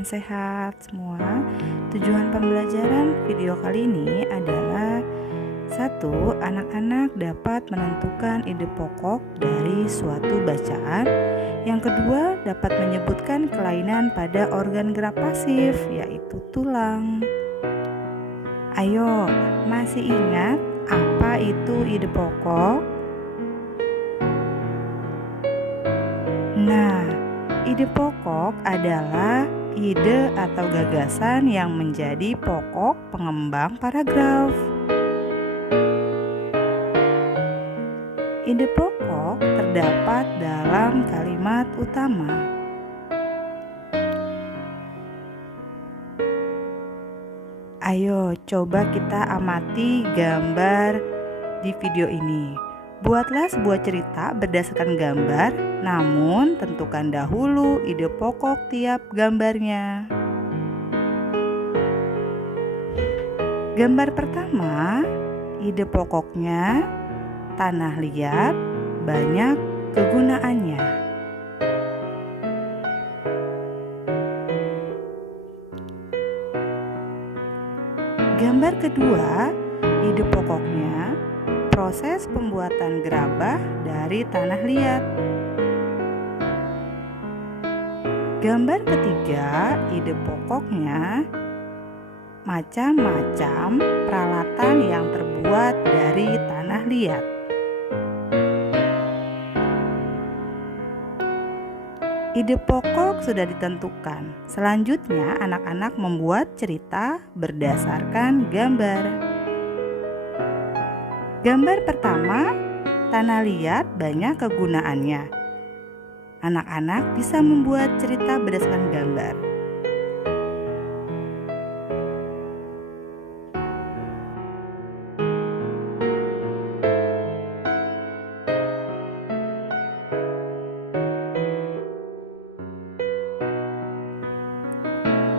dan sehat semua. Tujuan pembelajaran video kali ini adalah: 1. Anak-anak dapat menentukan ide pokok dari suatu bacaan. Yang kedua, dapat menyebutkan kelainan pada organ gerak pasif, yaitu tulang. Ayo, masih ingat apa itu ide pokok? Nah, ide pokok adalah ide atau gagasan yang menjadi pokok pengembang paragraf. Ide pokok terdapat dalam kalimat utama. Ayo, coba kita amati gambar di video ini. Buatlah sebuah cerita berdasarkan gambar, namun tentukan dahulu ide pokok tiap gambarnya. Gambar pertama, ide pokoknya tanah liat, banyak kegunaannya. Gambar kedua, ide pokoknya proses pembuatan gerabah dari tanah liat. Gambar ketiga, ide pokoknya macam-macam peralatan yang terbuat dari tanah liat. Ide pokok sudah ditentukan. Selanjutnya, anak-anak membuat cerita berdasarkan gambar. Gambar pertama, tanah liat banyak kegunaannya. Anak-anak bisa membuat cerita berdasarkan gambar.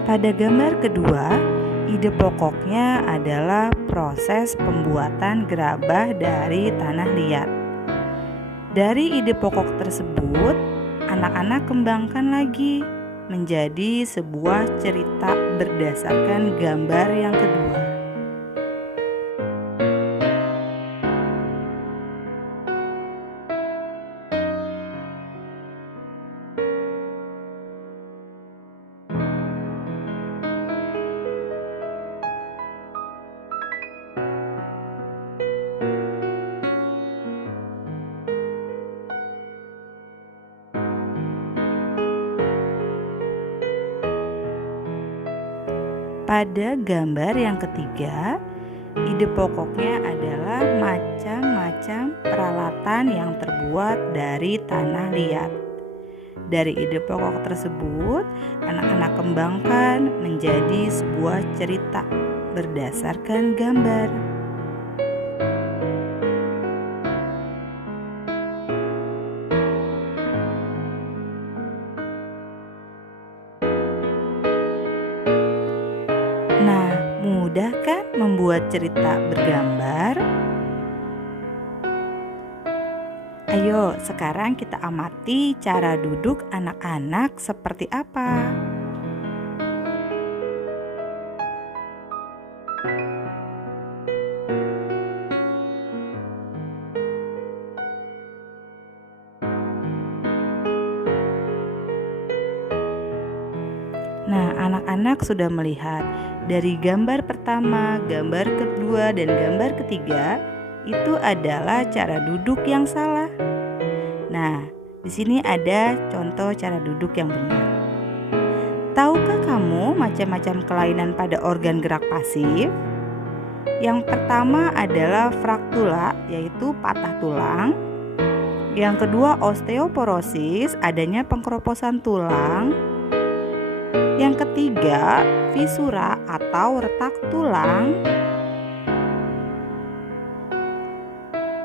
Pada gambar kedua, ide pokoknya adalah proses pembuatan gerabah dari tanah liat. Dari ide pokok tersebut, anak-anak kembangkan lagi menjadi sebuah cerita berdasarkan gambar yang kedua. Pada gambar yang ketiga, ide pokoknya adalah macam-macam peralatan yang terbuat dari tanah liat. Dari ide pokok tersebut, anak-anak kembangkan menjadi sebuah cerita berdasarkan gambar. Nah, mudah kan membuat cerita bergambar? Ayo, sekarang kita amati cara duduk anak-anak seperti apa. Nah, anak-anak sudah melihat dari gambar pertama, gambar kedua, dan gambar ketiga itu adalah cara duduk yang salah. Nah, di sini ada contoh cara duduk yang benar. Tahukah kamu macam-macam kelainan pada organ gerak pasif? Yang pertama adalah fraktula, yaitu patah tulang. Yang kedua, osteoporosis, adanya pengkeroposan tulang. Yang ketiga, fisura atau retak tulang.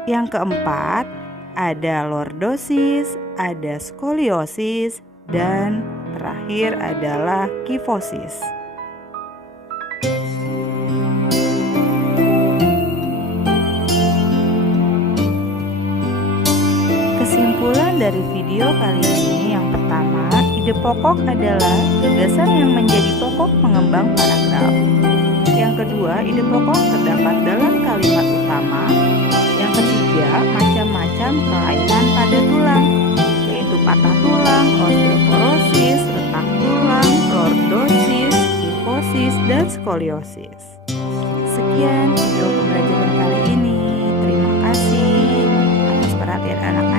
Yang keempat, ada lordosis, ada skoliosis, dan terakhir adalah kifosis. Kesimpulan dari video kali ini, yang pertama, Ide pokok adalah gagasan yang menjadi pokok pengembang paragraf. Yang kedua, ide pokok terdapat dalam kalimat utama. Yang ketiga, macam-macam kelainan pada tulang, yaitu patah tulang, osteoporosis, retak tulang, lordosis, kifosis, dan skoliosis. Sekian video pembelajaran kali ini. Terima kasih atas perhatian anak-anak.